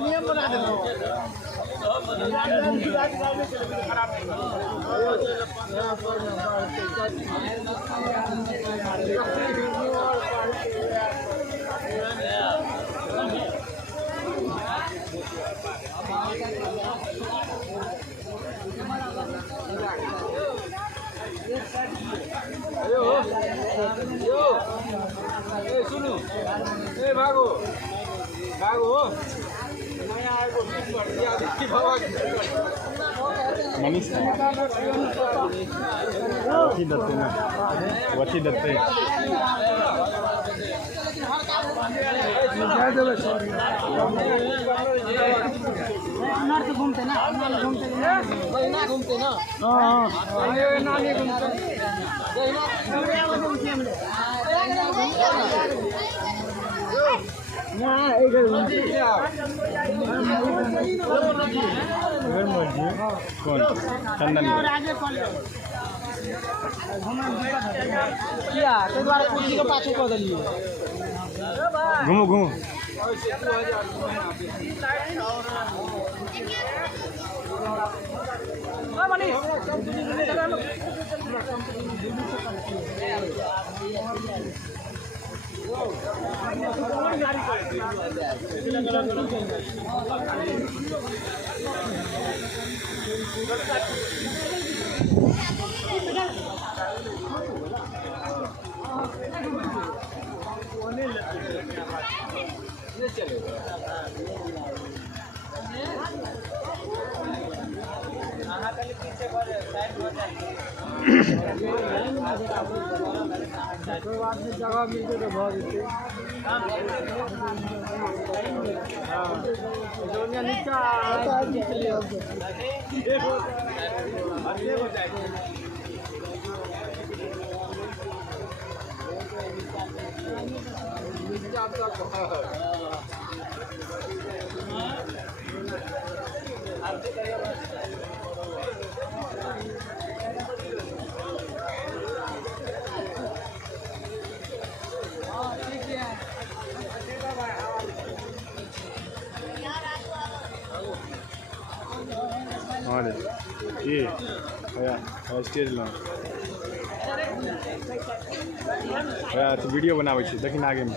नियम बना देना सुनो भागो भागो मनीष वठी दत्ते ना वठी दत्ते घूमते ना घूमते ना कौन चंदन पाछू कह दिलिए घूमो घूमो जगह मिलते तो बहुत हाँ ये स्टेज लो वीडियो बनावे छी देखिन आगे में